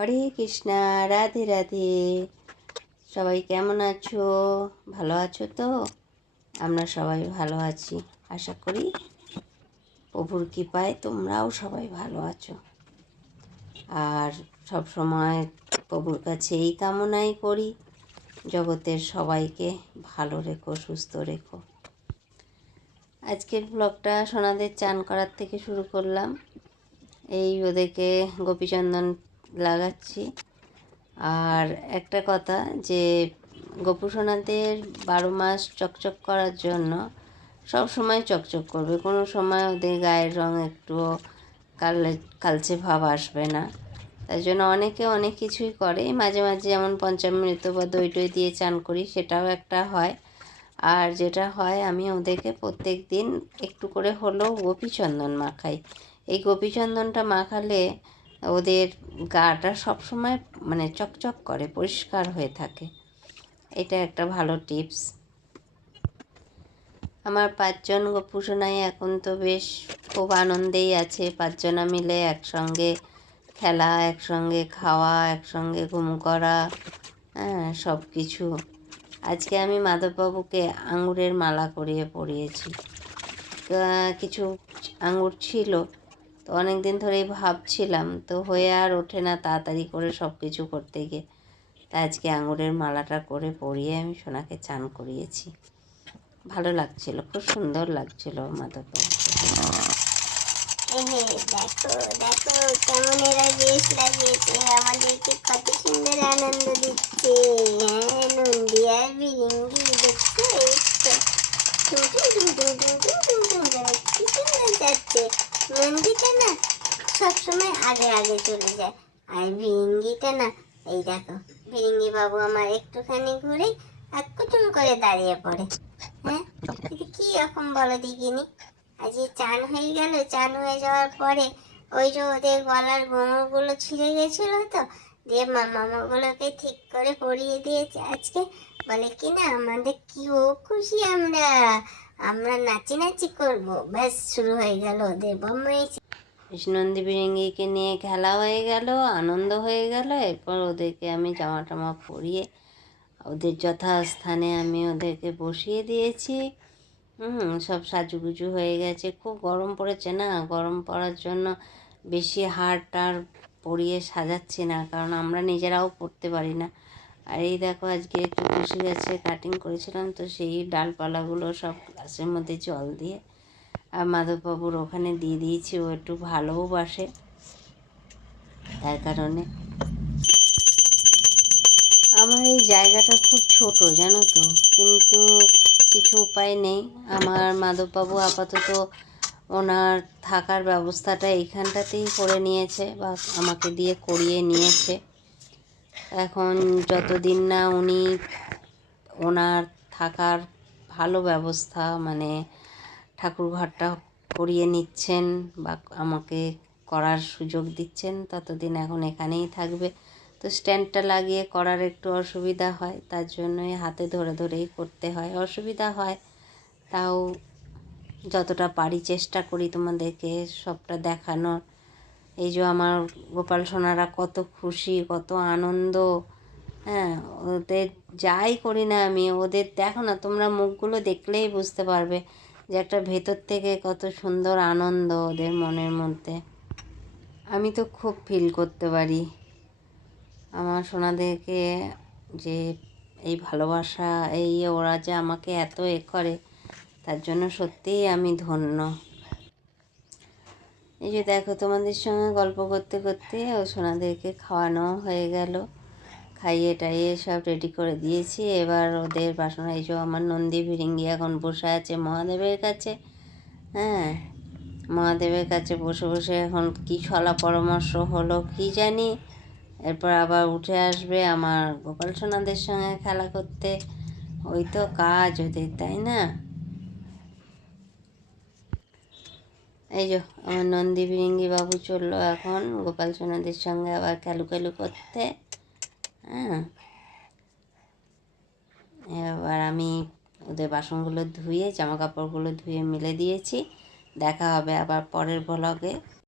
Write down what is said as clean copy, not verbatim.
হরে কৃষ্ণা, রাধে রাধে। সবাই কেমন আছো? ভালো আছো তো? আমরা সবাই ভালো আছি, আশা করি প্রভুর কৃপায় তোমরাও সবাই ভালো আছো। আর সব সময় প্রভুর কাছে এই কামনাই করি, জগতের সবাইকে ভালো রেখো, সুস্থ রেখো। আজকের ব্লগটা সোনাদের চান করার থেকে শুরু করলাম। এই ওদেরকে গোপীচন্দন লাগাচ্ছি। আর একটা কথা, যে গোপু সোনাদের 12 মাস চকচক করার জন্য সব সময় চকচক করবে, কোনো সময় ওদের গায়ের রং একটুও কালচে ভাব আসবে না। তাই জন্য অনেকে অনেক কিছুই করে, মাঝে মাঝে যেমন পঞ্চামৃত বা দই টই দিয়ে চান করি, সেটাও একটা হয়। আর যেটা হয়, আমি ওদেরকে প্রত্যেক দিন একটু করে হলেও গোপীচন্দন মাখাই। এই গোপীচন্দনটা মাখালে ওদের গাটা সবসময় মানে চকচক করে, পরিষ্কার হয়ে থাকে। এটা একটা ভালো টিপস। আমার 5 জন গোপুসোনাই এখন তো বেশ খুব আনন্দেই আছে। 5 জনা মিলে একসঙ্গে খেলা, একসঙ্গে খাওয়া, একসঙ্গে ঘুম করা, হ্যাঁ, সব কিছু। আজকে আমি মাধববাবুকে আঙুরের মালা করিয়ে পরিয়েছি। কিছু আঙুর ছিল, তো অনেক দিন ধরেই ভাবছিলাম, তো হয়ে আর ওঠে না তাড়াতাড়ি করে সব কিছু করতে গিয়ে। তাই আজকে আঙুরের মালাটা করে পরিয়ে আমি সোনাকে চান করিয়েছি। ভালো লাগছিল, খুব সুন্দর লাগছিল মাধববাবুকে। দেখো দেখো কেমন এরা বেশ লাগিয়েছে, আমাদেরকে কত সুন্দর আনন্দ দিচ্ছে। হ্যাঁ, নন্দী আর বিরিঙ্গি দেখছো, এই তো টুং টুং টুং টুং টুং টুং টুং টুং করে কি সুন্দর যাচ্ছে। নন্দীটা না সবসময় আগে আগে চলে যায়, আর বিরিঙ্গিটা না, এই দেখো বিরিঙ্গি বাবু আমার একটুখানি ঘুরে আর কুচুম করে দাঁড়িয়ে পড়ে। হ্যাঁ, এটা কি রকম বলো দেখিনি। আজ চান হয়ে গেল, চান হয়ে যাওয়ার পরে ওই যে ওদের গলার গোঙরগুলো ছিঁড়ে গেছিল, তো দিয়ে মামাগুলোকে ঠিক করে পরিয়ে দিয়েছে আজকে। বলে কি না, আমাদের কি ও খুশি, আমরা আমরা নাচি নাচি করবো। ব্যাস শুরু হয়ে গেল ওদের বম্বাই। নন্দী বিরিঙ্গিকে নিয়ে খেলা হয়ে গেল, আনন্দ হয়ে গেল। এরপর ওদেরকে আমি জামা টামা পরিয়ে ওদের যথাস্থানে আমি ওদেরকে বসিয়ে দিয়েছি। সব সাজুগুজু হয়ে গেছে। খুব গরম পড়েছে না, গরম পড়ার জন্য বেশি হার টার পরিয়ে সাজাচ্ছি না, কারণ আমরা নিজেরাও পড়তে পারি না। আর এই দেখো, আজকে একটু তুলসী গাছে কাটিং করেছিলাম, তো সেই ডালপালাগুলো সব গ্লাসের মধ্যে জল দিয়ে আর মাধববাবুর ওখানে দিয়ে দিয়েছি। ও একটু ভালোও বাসে, তার কারণে। আমার এই জায়গাটা খুব ছোট, জানো তো, কিন্তু কিছু উপায় নেই। আমার মাধববাবু আপাতত ওনার থাকার ব্যবস্থাটা এইখানটাতেই করে নিয়েছে, বা আমাকে দিয়ে করিয়ে নিয়েছে। এখন যতদিন না উনি ওনার থাকার ভালো ব্যবস্থা, মানে ঠাকুরঘরটা করিয়ে নিচ্ছেন বা আমাকে করার সুযোগ দিচ্ছেন, ততদিন এখন এখানেই থাকবে। তো স্ট্যান্ডটা লাগিয়ে করার একটু অসুবিধা হয়, তার জন্যই হাতে ধরে ধরেই করতে হয়, অসুবিধা হয়। তাও যতটা পারি চেষ্টা করি তোমাদেরকে সবটা দেখানোর। এই যে আমার গোপাল সোনারা কত খুশি, কত আনন্দ। হ্যাঁ, ওদের যাই করি না আমি, ওদের দেখো না তোমরা, মুখগুলো দেখলেই বুঝতে পারবে যে একটা ভেতর থেকে কত সুন্দর আনন্দ ওদের মনের মধ্যে। আমি তো খুব ফিল করতে পারি আমার সোনাদেরকে, যে এই ভালোবাসা, এই ওরা যে আমাকে এত করে, তার জন্য সত্যিই আমি ধন্য। এই যে দেখো, তোমাদের সঙ্গে গল্প করতে করতে ও সোনাদেরকে খাওয়ানো হয়ে গেল। খাইয়ে টাইয়ে সব রেডি করে দিয়েছি। এবার ওদের বাসন, এই যে আমার নন্দী ভিরিঙ্গি এখন বসে আছে মহাদেবের কাছে। হ্যাঁ, মহাদেবের কাছে বসে বসে এখন কী ছলা পরামর্শ হলো কী জানি। এরপর আবার উঠে আসবে আমার গোপাল সোনাদের সঙ্গে খেলা করতে। ওই তো কাজ ওদের, তাই না? এই যে আমার নন্দী বিরিঙ্গি বাবু চললো এখন গোপাল সোনাদের সঙ্গে আবার খেলু খেলু করতে। হ্যাঁ, এবার আমি ওদের বাসনগুলো ধুয়ে, জামা কাপড়গুলো ধুয়ে মেলে দিয়েছি। দেখা হবে আবার পরের ব্লগে।